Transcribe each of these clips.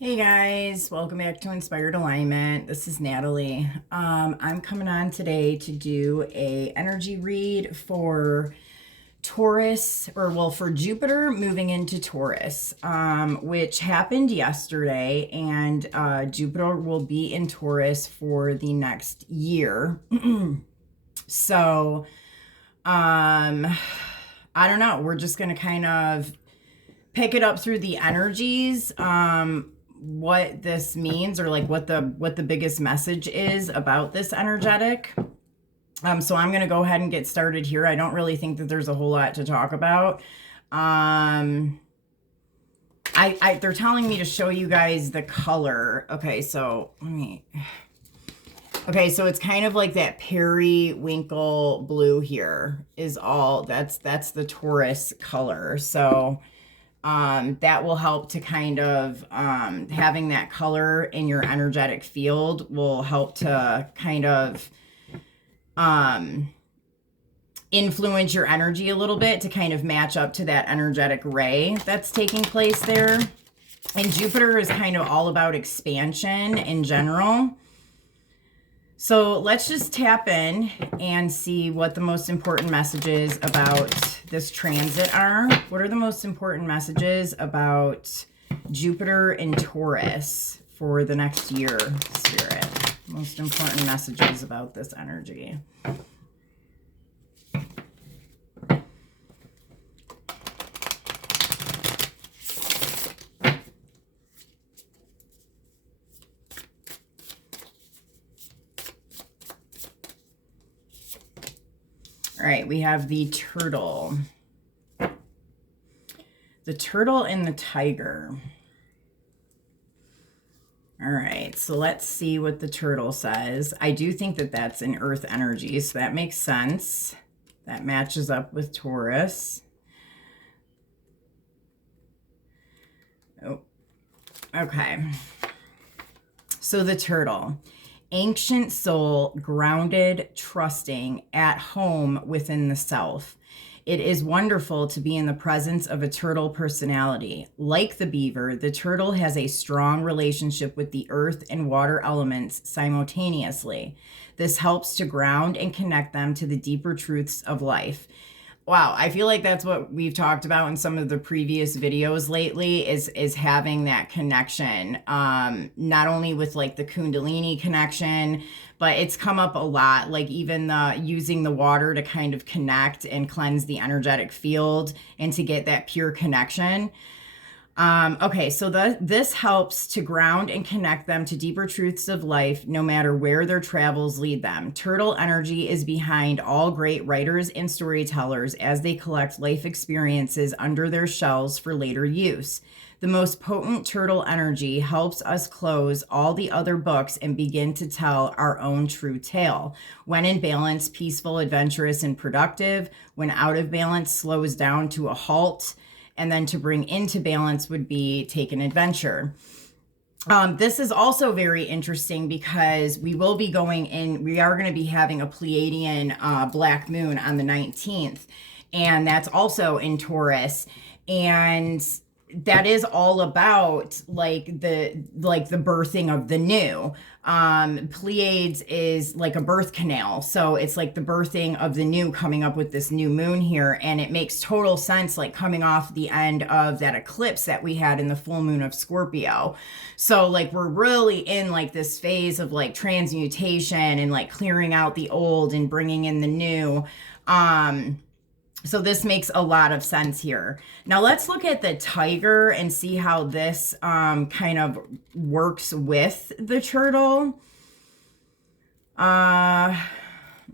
Hey guys, welcome back to Inspired Alignment. This is Natalie. I'm coming on today to do a energy read for Taurus, for Jupiter moving into Taurus, which happened yesterday, and Jupiter will be in Taurus for the next year. So, I don't know. We're just gonna kind of pick it up through the energies. What this means, or like what the biggest message is about this energetic. So I'm going to go ahead and get started here. I don't really think that there's a whole lot to talk about. They're telling me to show you guys the color. Okay, so it's kind of like that periwinkle blue here is all that's the Taurus color. So that will help to kind of having that color in your energetic field will help to kind of influence your energy a little bit to kind of match up to that energetic ray that's taking place there. And Jupiter is kind of all about expansion in general. So let's just tap in and see what the most important messages about this transit are. What are the most important messages about Jupiter in Taurus for the next year, Spirit? Most important messages about this energy. All right, we have the turtle. The turtle and the tiger. All right, so let's see what the turtle says. I do think that that's an earth energy, so that makes sense. That matches up with Taurus. Oh, okay. So the turtle. Ancient soul, grounded, trusting, at home within the self. It is wonderful to be in the presence of a turtle personality. Like the beaver, the turtle has a strong relationship with the earth and water elements simultaneously. This helps to ground and connect them to the deeper truths of life. Wow, I feel like that's what we've talked about in some of the previous videos lately is having that connection, not only with like the Kundalini connection, but it's come up a lot, like even the using the water to kind of connect and cleanse the energetic field and to get that pure connection. Okay, so this helps to ground and connect them to deeper truths of life, no matter where their travels lead them. Turtle energy is behind all great writers and storytellers as they collect life experiences under their shells for later use. The most potent turtle energy helps us close all the other books and begin to tell our own true tale. When in balance, peaceful, adventurous, and productive. When out of balance, slows down to a halt. And then to bring into balance would be take an adventure. This is also very interesting because we are going to be having a Pleiadian black moon on the 19th. And that's also in Taurus. And that is all about like the birthing of the new. Pleiades is like a birth canal, so it's like the birthing of the new coming up with this new moon here, and it makes total sense, like coming off the end of that eclipse that we had in the full moon of Scorpio. So like we're really in like this phase of like transmutation and like clearing out the old and bringing in the new. So this makes a lot of sense here. Now let's look at the tiger and see how this kind of works with the turtle. Let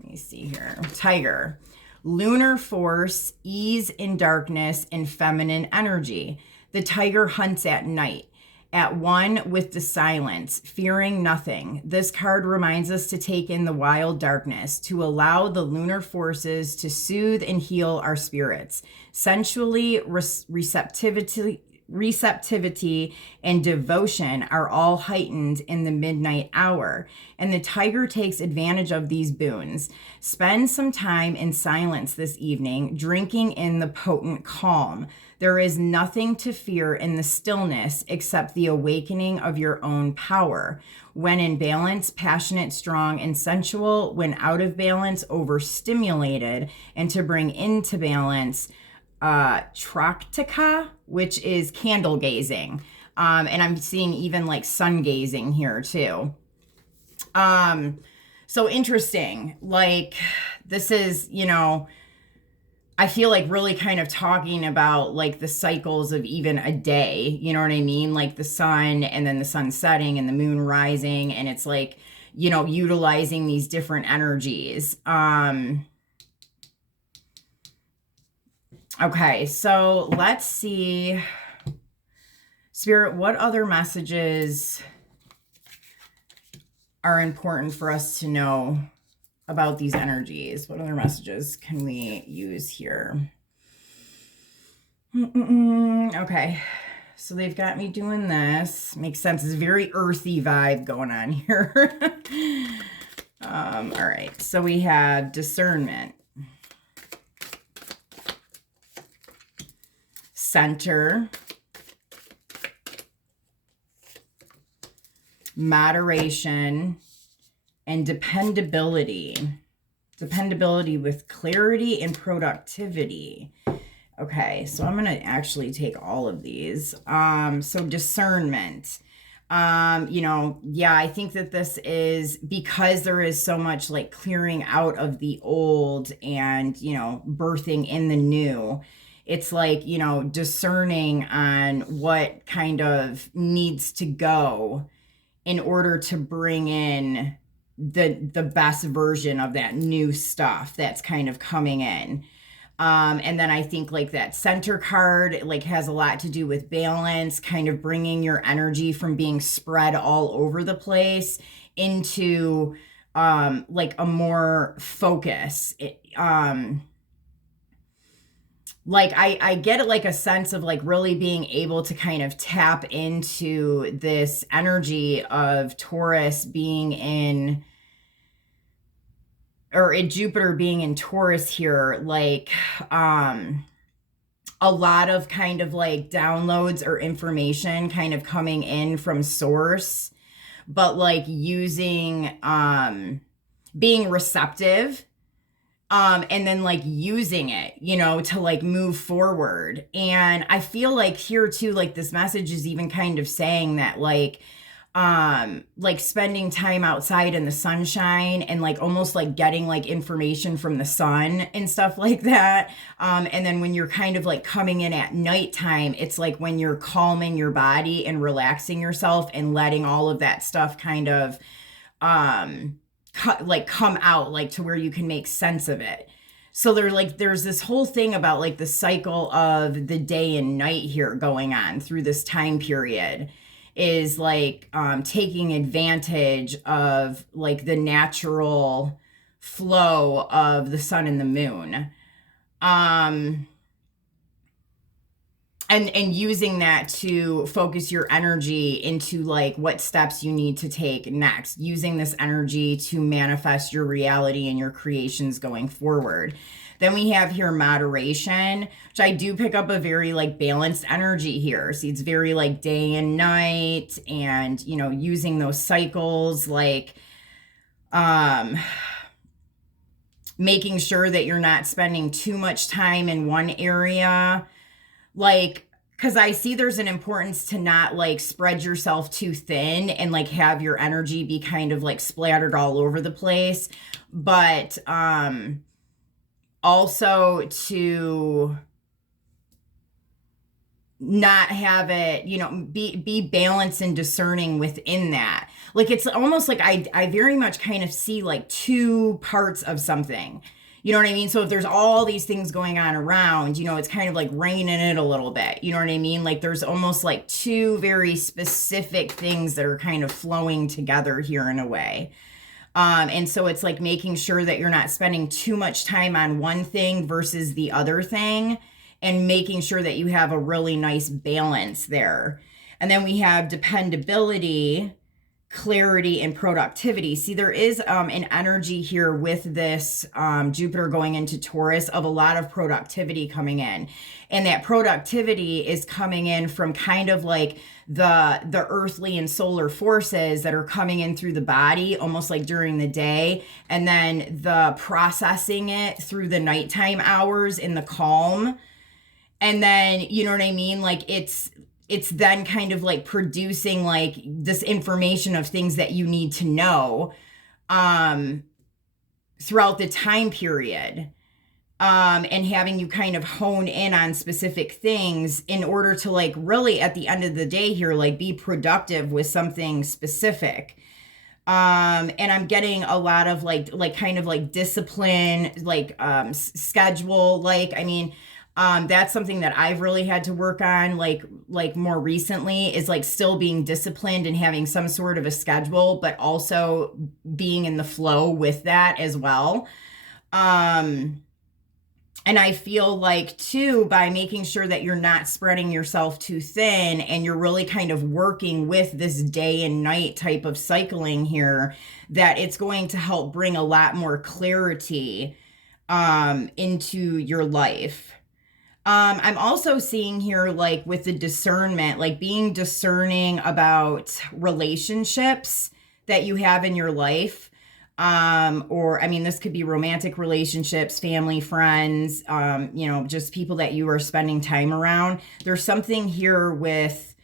me see here. Tiger. Lunar force, ease in darkness, and feminine energy. The tiger hunts at night. At one with the silence, fearing nothing. This card reminds us to take in the wild darkness, to allow the lunar forces to soothe and heal our spirits. Sensually, receptivity and devotion are all heightened in the midnight hour, and the tiger takes advantage of these boons. Spend some time in silence this evening, drinking in the potent calm. There is nothing to fear in the stillness except the awakening of your own power. When in balance, passionate, strong, and sensual. When out of balance, overstimulated. And to bring into balance, Traktika, which is candle gazing. And I'm seeing even like sun gazing here too. So interesting. Like, this is, you know, I feel like really kind of talking about like the cycles of even a day, you know what I mean? Like the sun and then the sun setting and the moon rising. And it's like, you know, utilizing these different energies. Okay, so let's see. Spirit, what other messages are important for us to know about these energies? What other messages can we use here? Okay, so they've got me doing this. Makes sense. It's a very earthy vibe going on here. All right, so we have discernment, center, moderation, and dependability. Dependability with clarity and productivity. Okay, so I'm going to actually take all of these. So discernment. You know, yeah, I think that this is because there is so much like clearing out of the old and, you know, birthing in the new. It's like, you know, discerning on what kind of needs to go in order to bring in the best version of that new stuff that's kind of coming in. And then I think like that center card like has a lot to do with balance, kind of bringing your energy from being spread all over the place into like a more focus. Like I get it, like a sense of like really being able to kind of tap into this energy of Taurus being in, or Jupiter being in Taurus here, like a lot of kind of like downloads or information kind of coming in from source, but like using being receptive. And then like using it, you know, to like move forward. And I feel like here too, like this message is even kind of saying that like spending time outside in the sunshine and like almost like getting like information from the sun and stuff like that. And then when you're kind of like coming in at nighttime, it's like when you're calming your body and relaxing yourself and letting all of that stuff kind of, come out like to where you can make sense of it. So there's this whole thing about like the cycle of the day and night here going on through this time period is like taking advantage of like the natural flow of the sun and the moon. And using that to focus your energy into like what steps you need to take next, using this energy to manifest your reality and your creations going forward. Then we have here moderation, which I do pick up a very like balanced energy here. See, it's very like day and night, and, you know, using those cycles, like making sure that you're not spending too much time in one area. Like, because I see there's an importance to not like spread yourself too thin and like have your energy be kind of like splattered all over the place, but also to not have it, you know, be balanced and discerning within that. Like, it's almost like I very much kind of see like two parts of something. You know what I mean? So if there's all these things going on around, you know, it's kind of like reining it a little bit. You know what I mean? Like there's almost like two very specific things that are kind of flowing together here in a way. And so it's like making sure that you're not spending too much time on one thing versus the other thing, and making sure that you have a really nice balance there. And then we have dependability, clarity and productivity. See, there is an energy here with this Jupiter going into Taurus of a lot of productivity coming in. And that productivity is coming in from kind of like the earthly and solar forces that are coming in through the body, almost like during the day, and then the processing it through the nighttime hours in the calm. And then, you know what I mean? Like it's then kind of like producing like this information of things that you need to know throughout the time period, and having you kind of hone in on specific things in order to like really at the end of the day here, like be productive with something specific. And I'm getting a lot of like kind of like discipline, like schedule, like, I mean, that's something that I've really had to work on, like more recently, is like still being disciplined and having some sort of a schedule, but also being in the flow with that as well. And I feel like too, by making sure that you're not spreading yourself too thin and you're really kind of working with this day and night type of cycling here, that it's going to help bring a lot more clarity into your life. I'm also seeing here, like with the discernment, like being discerning about relationships that you have in your life. Or, I mean, this could be romantic relationships, family, friends, you know, just people that you are spending time around. There's something here with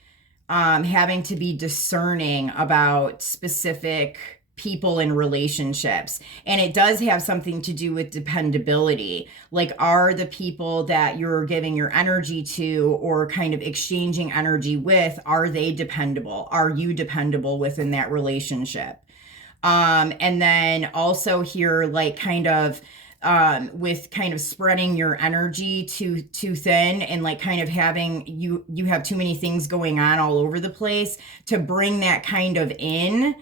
having to be discerning about specific people and relationships. And it does have something to do with dependability. Like, are the people that you're giving your energy to or kind of exchanging energy with, are they dependable? Are you dependable within that relationship? And then also here, like kind of with kind of spreading your energy too thin, and like kind of having you have too many things going on all over the place, to bring that kind of in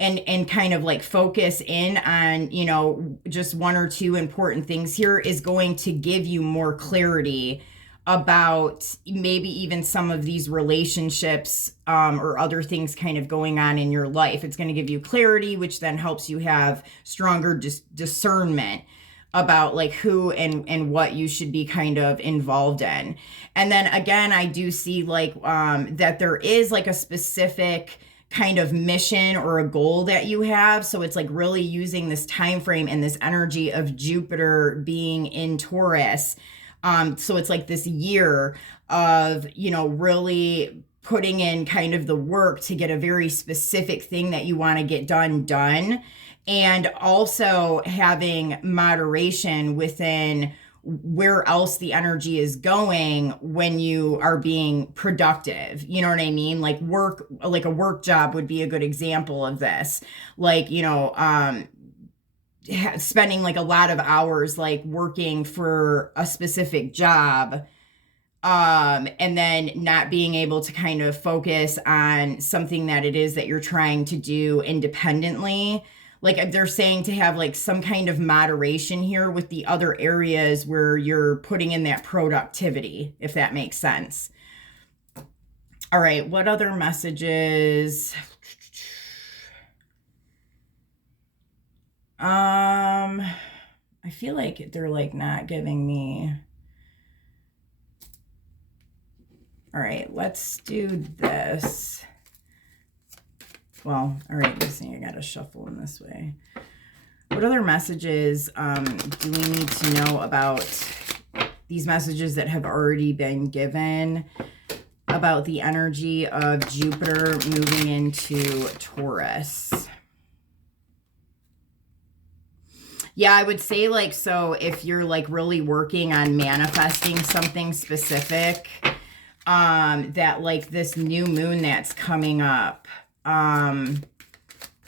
and kind of like focus in on, you know, just one or two important things here is going to give you more clarity about maybe even some of these relationships or other things kind of going on in your life. It's going to give you clarity, which then helps you have stronger discernment about like who and what you should be kind of involved in. And then again, I do see like that there is like a specific kind of mission or a goal that you have. So it's like really using this time frame and this energy of Jupiter being in Taurus. So it's like this year of, you know, really putting in kind of the work to get a very specific thing that you want to get done, and also having moderation within where else the energy is going when you are being productive. You know what I mean? Like work, like a work job would be a good example of this. Like, you know, spending like a lot of hours like working for a specific job, and then not being able to kind of focus on something that it is that you're trying to do independently. Like they're saying to have like some kind of moderation here with the other areas where you're putting in that productivity, if that makes sense. All right, what other messages? I feel like they're like not giving me. All right, let's do this. Well, all right, this thing I gotta shuffle in this way. What other messages do we need to know about these messages that have already been given about the energy of Jupiter moving into Taurus? Yeah, I would say like, so if you're like really working on manifesting something specific, that like this new moon that's coming up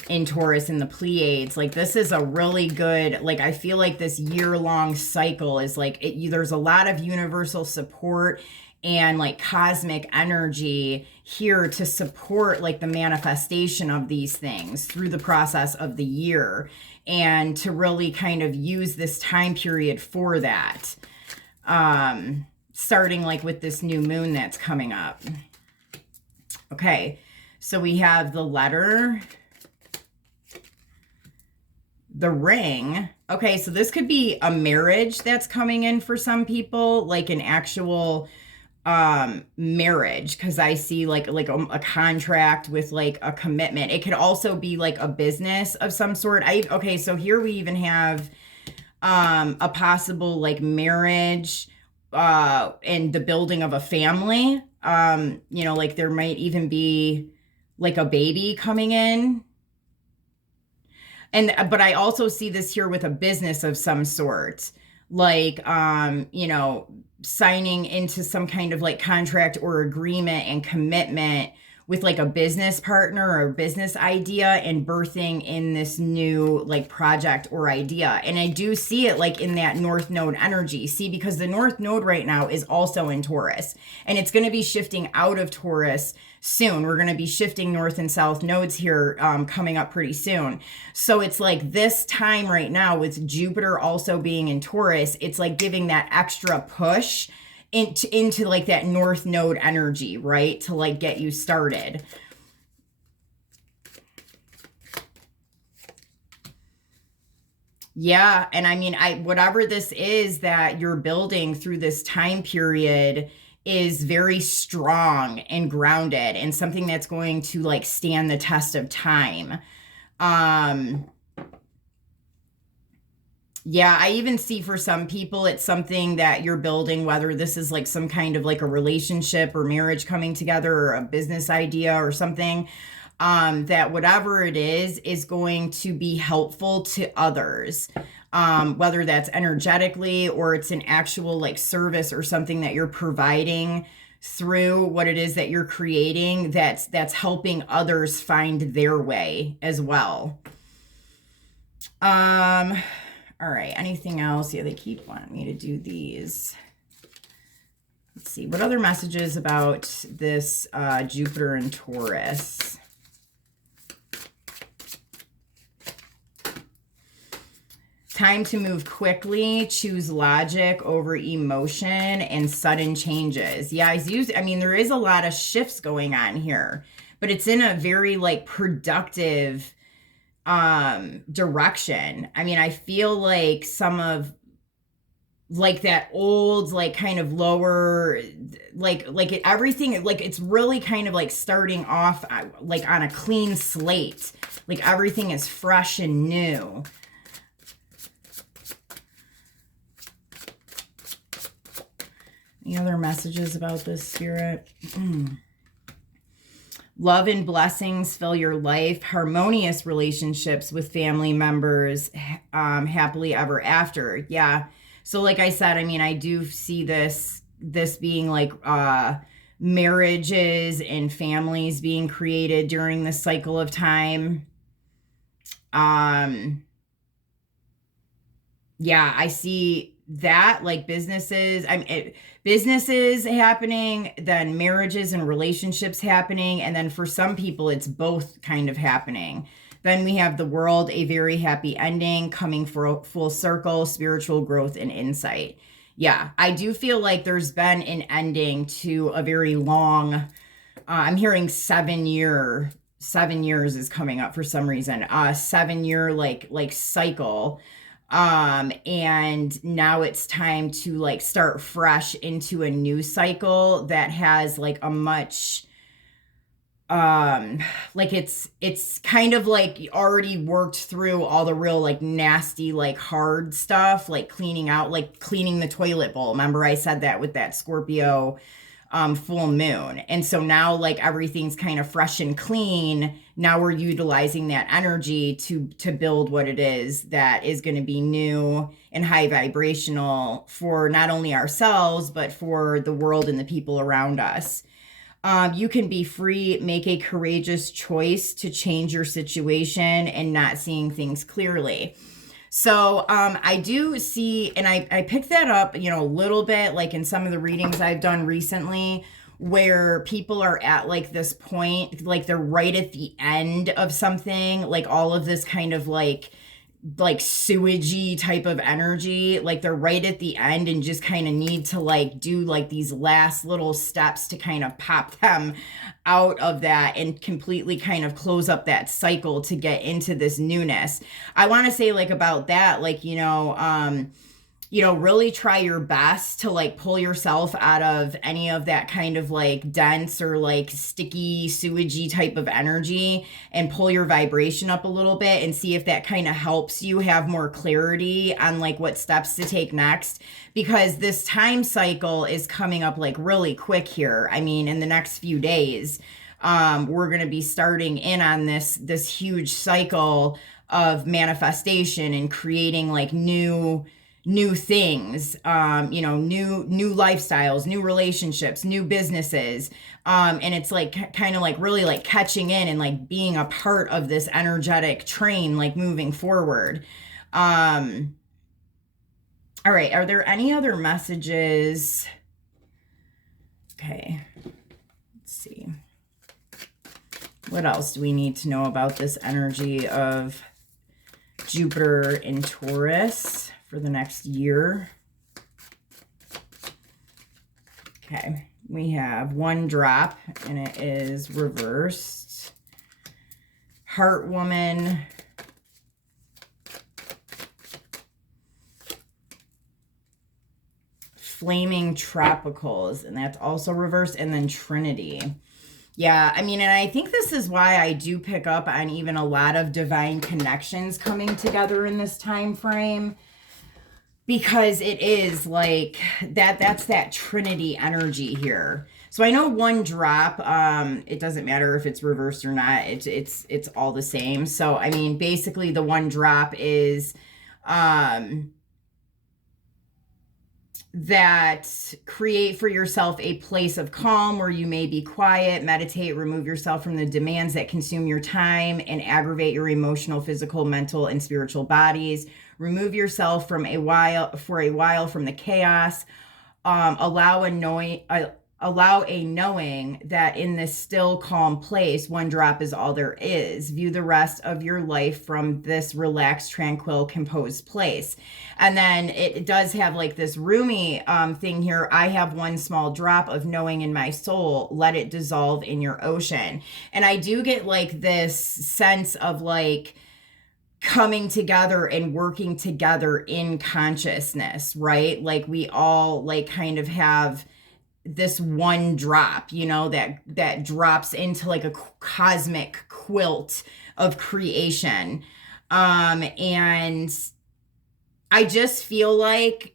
in Taurus in the Pleiades, like this is a really good, like I feel like this year-long cycle is like, there's a lot of universal support and like cosmic energy here to support like the manifestation of these things through the process of the year, and to really kind of use this time period for that, starting like with this new moon that's coming up. Okay, so we have the letter the ring. Okay, so this could be a marriage that's coming in for some people, like an actual marriage, because I see like a contract with like a commitment. It could also be like a business of some sort. Okay, so here we even have a possible like marriage and the building of a family. Like there might even be like a baby coming in. But I also see this here with a business of some sort, like signing into some kind of like contract or agreement and commitment with like a business partner or a business idea, and birthing in this new like project or idea. And I do see it like in that North Node energy. See, because the North Node right now is also in Taurus, and it's going to be shifting out of Taurus soon. We're going to be shifting North and South nodes here coming up pretty soon. So it's like this time right now with Jupiter also being in Taurus, it's like giving that extra push into like that North Node energy, right? To like get you started. Yeah, and I mean, whatever this is that you're building through this time period is very strong and grounded, and something that's going to like stand the test of time. Yeah, I even see for some people it's something that you're building, whether this is like some kind of like a relationship or marriage coming together or a business idea or something, that whatever it is going to be helpful to others. Whether that's energetically or it's an actual like service or something that you're providing through what it is that you're creating, that's helping others find their way as well. All right, anything else? Yeah, they keep wanting me to do these. Let's see, what other messages about this Jupiter and Taurus? Time to move quickly, choose logic over emotion, and sudden changes. Yeah, I mean, there is a lot of shifts going on here, but it's in a very like productive direction. I mean, I feel like some of like that old like kind of lower everything, like it's really kind of like starting off like on a clean slate, like everything is fresh and new. Any other messages about this, Spirit? Love and blessings fill your life. Harmonious relationships with family members, happily ever after. Yeah. So like I said, I mean, I do see this being like marriages and families being created during this cycle of time. Yeah, I see that like businesses happening, then marriages and relationships happening, and then for some people it's both kind of happening. Then we have the World, a very happy ending, coming for a full circle, spiritual growth and insight. Yeah, I do feel like there's been an ending to a very long, I'm hearing 7 years is coming up for some reason, 7-year like cycle. And now it's time to like start fresh into a new cycle that has like a much, like it's kind of like already worked through all the real like nasty, like hard stuff, like cleaning out, like cleaning the toilet bowl. Remember I said that with that Scorpio full moon. And so now like everything's kind of fresh and clean. Now we're utilizing that energy to build what it is that is going to be new and high vibrational for not only ourselves, but for the world and the people around us. You can be free, make a courageous choice to change your situation and not seeing things clearly. So I do see, and I picked that up, a little bit like in some of the readings I've done recently, where people are at like this point, like they're right at the end of something, like all of this kind of like like sewagey type of energy. Like they're right at the end and just kind of need to like do like these last little steps to kind of pop them out of that and completely kind of close up that cycle to get into this newness. I want to say like about that, like, really try your best to like pull yourself out of any of that kind of like dense or like sticky, sewagey type of energy and pull your vibration up a little bit and see if that kind of helps you have more clarity on like what steps to take next. Because this time cycle is coming up like really quick here. I mean, in the next few days, we're going to be starting in on this huge cycle of manifestation and creating like new things, new lifestyles, new relationships, new businesses. And it's like kind of like really like catching in and like being a part of this energetic train, like moving forward. All right. Are there any other messages? Okay. Let's see. What else do we need to know about this energy of Jupiter in Taurus for the next year? Okay, we have one drop and it is reversed. Heart Woman. Flaming Tropicals, and that's also reversed. And then Trinity. Yeah, I mean, and I think this is why I do pick up on even a lot of divine connections coming together in this time frame. Because it is like that's that Trinity energy here. So I know one drop, it doesn't matter if it's reversed or not. It's all the same. So I mean, basically the one drop is that create for yourself a place of calm where you may be quiet, meditate, remove yourself from the demands that consume your time and aggravate your emotional, physical, mental, and spiritual bodies. Remove yourself for a while from the chaos. Allow a knowing that in this still, calm place, one drop is all there is. View the rest of your life from this relaxed, tranquil, composed place. And then it does have like this Rumi thing here. I have one small drop of knowing in my soul. Let it dissolve in your ocean. And I do get like this sense of like coming together and working together in consciousness, right? Like we all like kind of have this one drop, that drops into like a cosmic quilt of creation. And I just feel like,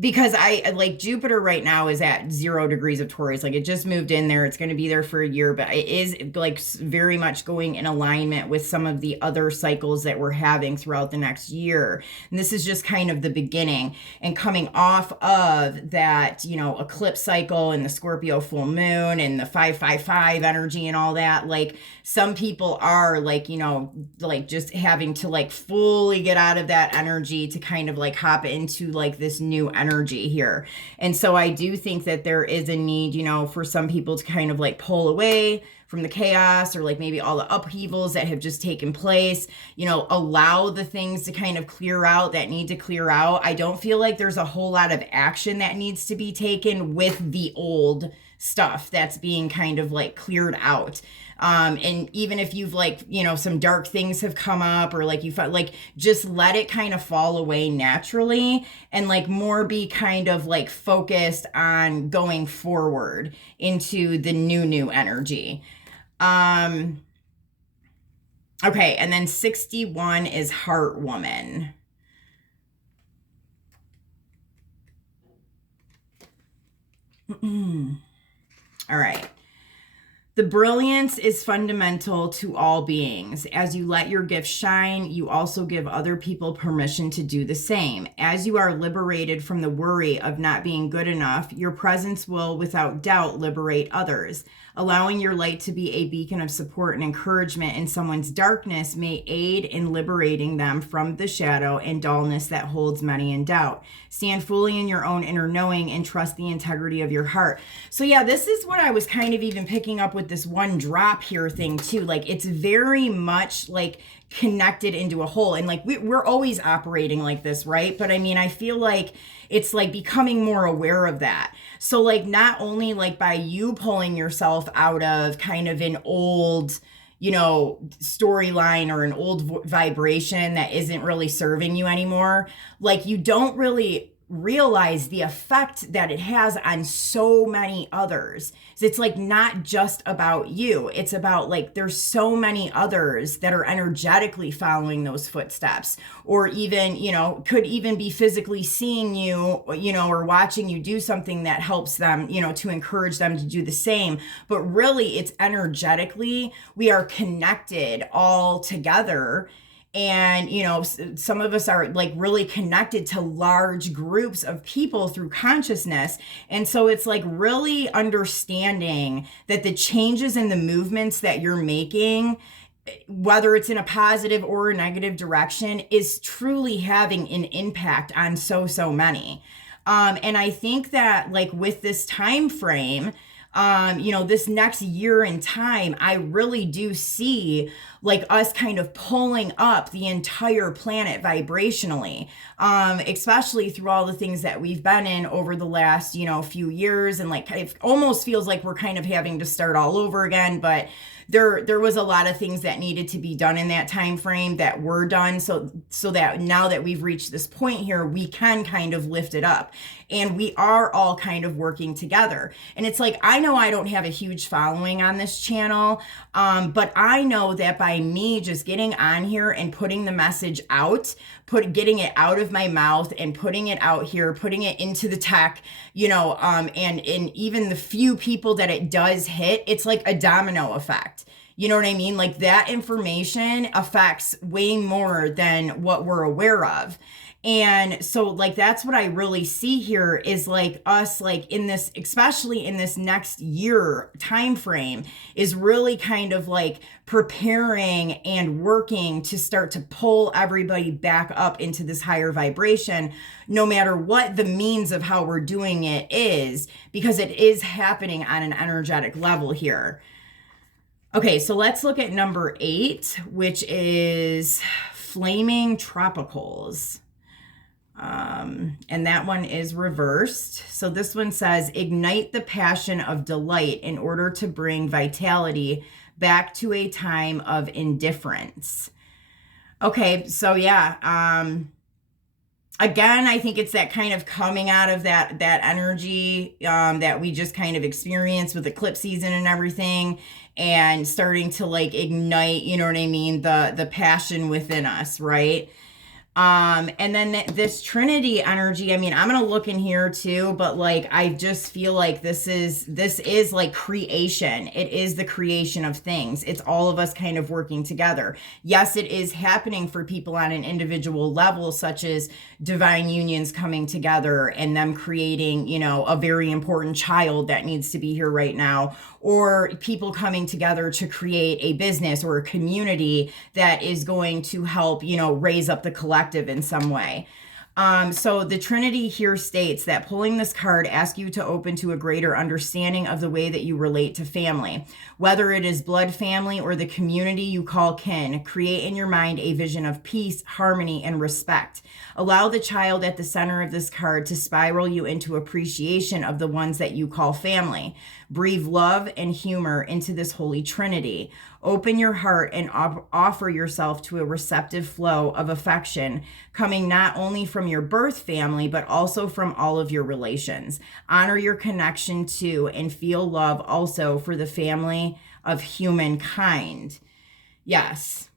because I like Jupiter right now is at 0 degrees of Taurus. Like it just moved in there. It's going to be there for a year, but it is like very much going in alignment with some of the other cycles that we're having throughout the next year. And this is just kind of the beginning and coming off of that, eclipse cycle and the Scorpio full moon and the 555 energy and all that. Like some people are like, like just having to like fully get out of that energy to kind of like hop into like this new energy here. And so I do think that there is a need, for some people to kind of like pull away from the chaos or like maybe all the upheavals that have just taken place, allow the things to kind of clear out that need to clear out. I don't feel like there's a whole lot of action that needs to be taken with the old stuff that's being kind of like cleared out. And even if you've like, some dark things have come up or like you felt like just let it kind of fall away naturally and like more be kind of like focused on going forward into the new energy. Okay. And then 61 is Heart Woman. All right. The brilliance is fundamental to all beings. As you let your gift shine, you also give other people permission to do the same. As you are liberated from the worry of not being good enough, your presence will, without doubt, liberate others. Allowing your light to be a beacon of support and encouragement in someone's darkness may aid in liberating them from the shadow and dullness that holds many in doubt. Stand fully in your own inner knowing and trust the integrity of your heart. So yeah, this is what I was kind of even picking up with with this one drop here thing too. Like it's very much like connected into a whole, and like we're always operating like this, right? But I mean, I feel like it's like becoming more aware of that. So like not only like by you pulling yourself out of kind of an old, you know, storyline or an old vibration that isn't really serving you anymore, like you don't really realize the effect that it has on so many others. It's like not just about you. It's about like there's so many others that are energetically following those footsteps, or even, you know, could even be physically seeing you, you know, or watching you do something that helps them, you know, to encourage them to do the same. But really it's energetically, we are connected all together. And, you know, some of us are like really connected to large groups of people through consciousness. And so it's like really understanding that the changes in the movements that you're making, whether it's in a positive or a negative direction, is truly having an impact on so many. And I think that like with this time frame, you know, this next year in time, I really do see like us kind of pulling up the entire planet vibrationally, especially through all the things that we've been in over the last, you know, few years. And like, it almost feels like we're kind of having to start all over again, but there was a lot of things that needed to be done in that time frame that were done, so that now that we've reached this point here, we can kind of lift it up, and we are all kind of working together. And it's like, I know I don't have a huge following on this channel, but I know that by me just getting on here and putting the message out, getting it out of my mouth and putting it out here, putting it into the tech, you know, and even the few people that it does hit, it's like a domino effect. You know what I mean? Like that information affects way more than what we're aware of. And so like, that's what I really see here is like us, like in this, especially in this next year time frame, is really kind of like preparing and working to start to pull everybody back up into this higher vibration, no matter what the means of how we're doing it is, because it is happening on an energetic level here. Okay, so let's look at number 8, which is Flaming Tropicals. And that one is reversed. So this one says, ignite the passion of delight in order to bring vitality back to a time of indifference. Okay, so yeah, again, I think it's that kind of coming out of that energy that we just kind of experienced with eclipse season and everything, and starting to like ignite, you know what I mean, the passion within us, right? And then this Trinity energy, I mean, I'm going to look in here too, but like, I just feel like this is like creation. It is the creation of things. It's all of us kind of working together. Yes, it is happening for people on an individual level, such as divine unions coming together and them creating, you know, a very important child that needs to be here right now, or people coming together to create a business or a community that is going to help, you know, raise up the collective in some way. So the Trinity here states that pulling this card asks you to open to a greater understanding of the way that you relate to family, whether it is blood family or the community you call kin. Create in your mind a vision of peace, harmony, and respect. Allow the child at the center of this card to spiral you into appreciation of the ones that you call family. Breathe love and humor into this holy Trinity. Open your heart and offer yourself to a receptive flow of affection, coming not only from your birth family, but also from all of your relations. Honor your connection to and feel love also for the family of humankind. Yes.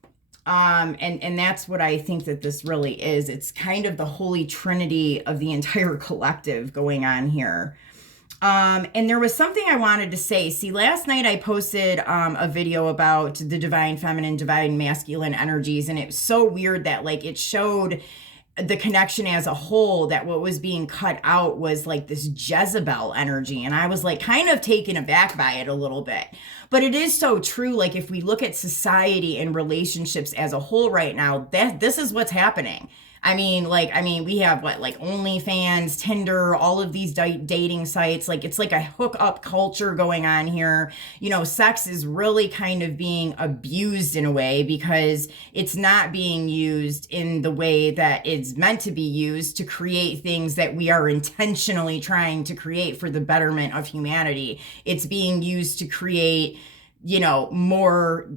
And that's what I think that this really is. It's kind of the holy Trinity of the entire collective going on here. And there was something I wanted to say. See, last night I posted a video about the divine feminine, divine masculine energies, and it was so weird that like it showed the connection as a whole, that what was being cut out was like this Jezebel energy. And I was like kind of taken aback by it a little bit. But it is so true. Like if we look at society and relationships as a whole right now, this is what's happening. We have what, like OnlyFans, Tinder, all of these dating sites. Like, it's like a hookup culture going on here. Sex is really kind of being abused in a way because it's not being used in the way that it's meant to be used to create things that we are intentionally trying to create for the betterment of humanity. It's being used to create more,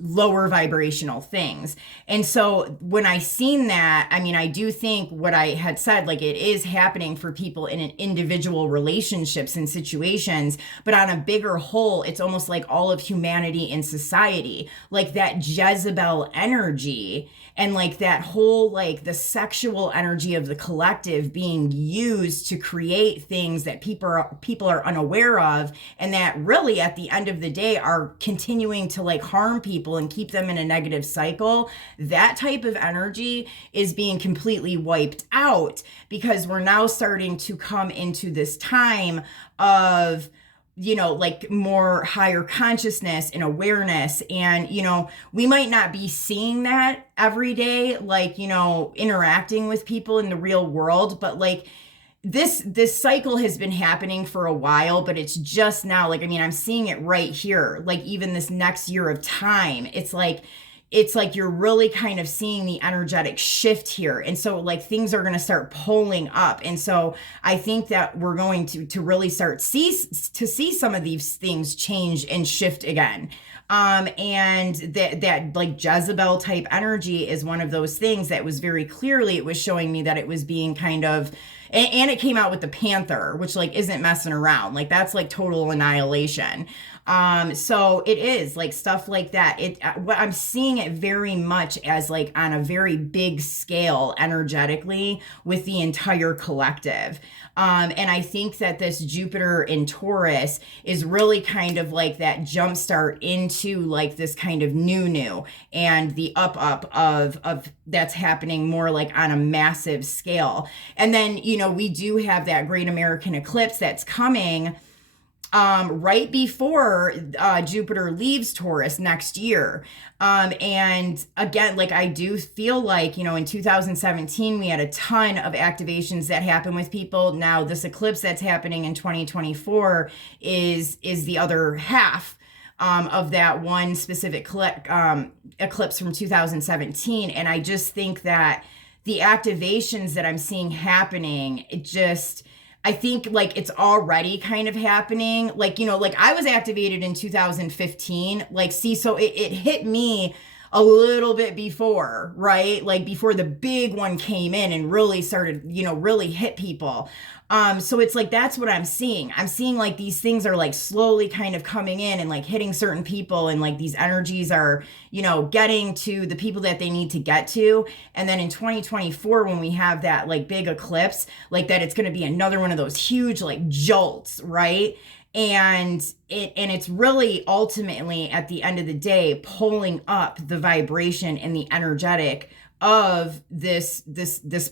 lower vibrational things. And so when I seen that, I do think what I had said, like, it is happening for people in an individual relationships and situations, but on a bigger whole, it's almost like all of humanity and society, like that Jezebel energy and like that whole, like the sexual energy of the collective being used to create things that people are unaware of, and that really at the end of the day are continuing to like harm people and keep them in a negative cycle. That type of energy is being completely wiped out because we're now starting to come into this time of like more higher consciousness and awareness. And, we might not be seeing that every day, like, interacting with people in the real world, but like this cycle has been happening for a while, but it's just now, like, I'm seeing it right here, like even this next year of time, it's like you're really kind of seeing the energetic shift here. And so like things are going to start pulling up. And so I think that we're going to really start see some of these things change and shift again. And that like Jezebel type energy is one of those things that was very clearly, it was showing me that it was being kind of, and it came out with the Panther, which like isn't messing around. Like that's like total annihilation. So it is like stuff like that. What I'm seeing it very much as like on a very big scale energetically with the entire collective. And I think that this Jupiter in Taurus is really kind of like that jumpstart into like this kind of new and the up of that's happening more like on a massive scale. And then, we do have that great American eclipse that's coming right before Jupiter leaves Taurus next year. And again, like I do feel like, in 2017, we had a ton of activations that happened with people. Now this eclipse that's happening in 2024 is the other half of that one specific eclipse from 2017. And I just think that the activations that I'm seeing happening, I think like it's already kind of happening. Like, like I was activated in 2015, like, so it hit me a little bit before, right? Like before the big one came in and really started, really hit people. So it's like, that's what I'm seeing. I'm seeing like these things are like slowly kind of coming in and like hitting certain people. And like these energies are, getting to the people that they need to get to. And then in 2024, when we have that like big eclipse, like that, it's going to be another one of those huge like jolts, right? And it's really ultimately at the end of the day pulling up the vibration and the energetic of this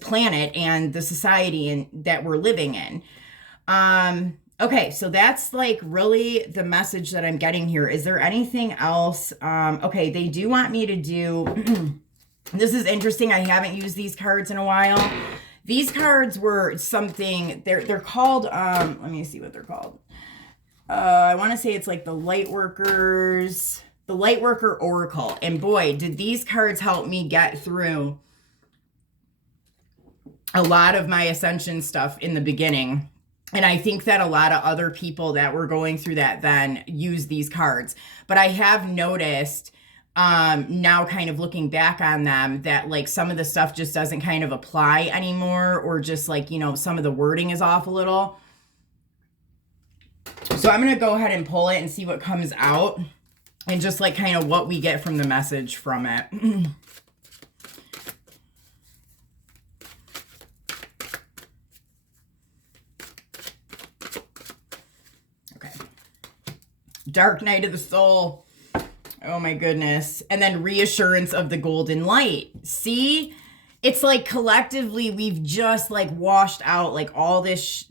planet and the society that we're living in. Okay, so that's like really the message that I'm getting here. Is there anything else? Okay, they do want me to do this is interesting. I haven't used these cards in a while. These cards were something, they're called let me see what they're called. I want to say it's like the Lightworker Oracle. And boy, did these cards help me get through a lot of my ascension stuff in the beginning. And I think that a lot of other people that were going through that then use these cards. But I have noticed now kind of looking back on them that like some of the stuff just doesn't kind of apply anymore, or just like, some of the wording is off a little. So I'm going to go ahead and pull it and see what comes out and just like kind of what we get from the message from it. Okay. Dark Night of the Soul. Oh my goodness. And then Reassurance of the Golden Light. See? It's like collectively we've just like washed out like all this,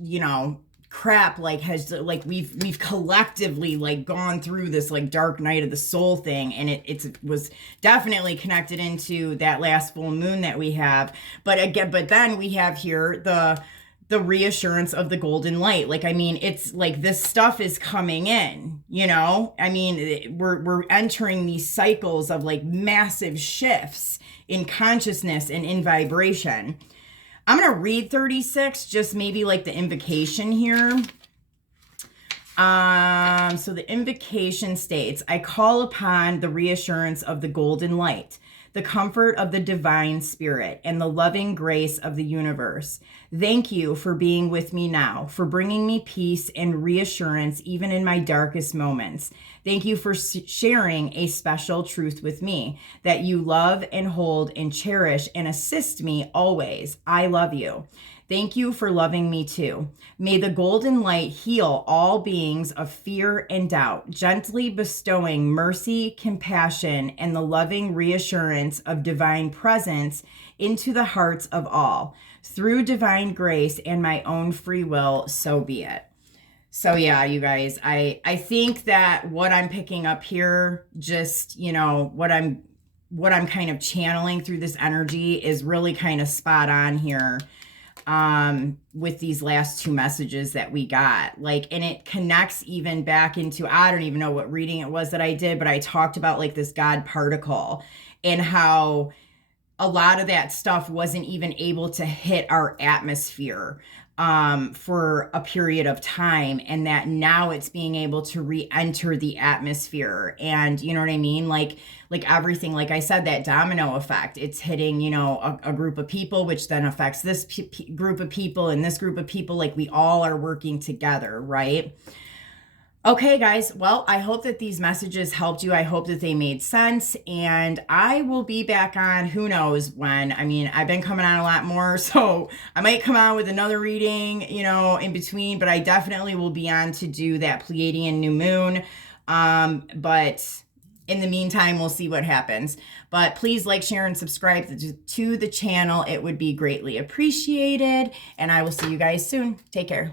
crap like has like we've collectively like gone through this like dark night of the soul thing, and it was definitely connected into that last full moon that we have. But again, but then we have here the reassurance of the golden light. Like, I mean, it's like this stuff is coming in, you know? I mean, we're entering these cycles of like massive shifts in consciousness and in vibration. I'm going to read 36, just maybe like the invocation here. So the invocation states, I call upon the reassurance of the golden light, the comfort of the divine spirit, and the loving grace of the universe. Thank you for being with me now, for bringing me peace and reassurance even in my darkest moments. Thank you for sharing a special truth with me, that you love and hold and cherish and assist me always. I love you. Thank you for loving me too. May the golden light heal all beings of fear and doubt, gently bestowing mercy, compassion, and the loving reassurance of divine presence into the hearts of all. Through divine grace and my own free will, so be it. So yeah, you guys, I think that what I'm picking up here, just, you know, what I'm kind of channeling through this energy is really kind of spot on here. With these last two messages that we got, like, and it connects even back into, I don't even know what reading it was that I did, but I talked about like this God particle and how a lot of that stuff wasn't even able to hit our atmosphere for a period of time, and that now it's being able to re-enter the atmosphere. And you know what I mean? Like everything, like I said, that domino effect, it's hitting, you know, a group of people, which then affects this group of people and this group of people. Like we all are working together, right? Okay, guys. Well, I hope that these messages helped you. I hope that they made sense. And I will be back on who knows when. I mean, I've been coming on a lot more, so I might come on with another reading, you know, in between. But I definitely will be on to do that Pleiadian new moon. But in the meantime, we'll see what happens. But please like, share, and subscribe to the channel. It would be greatly appreciated. And I will see you guys soon. Take care.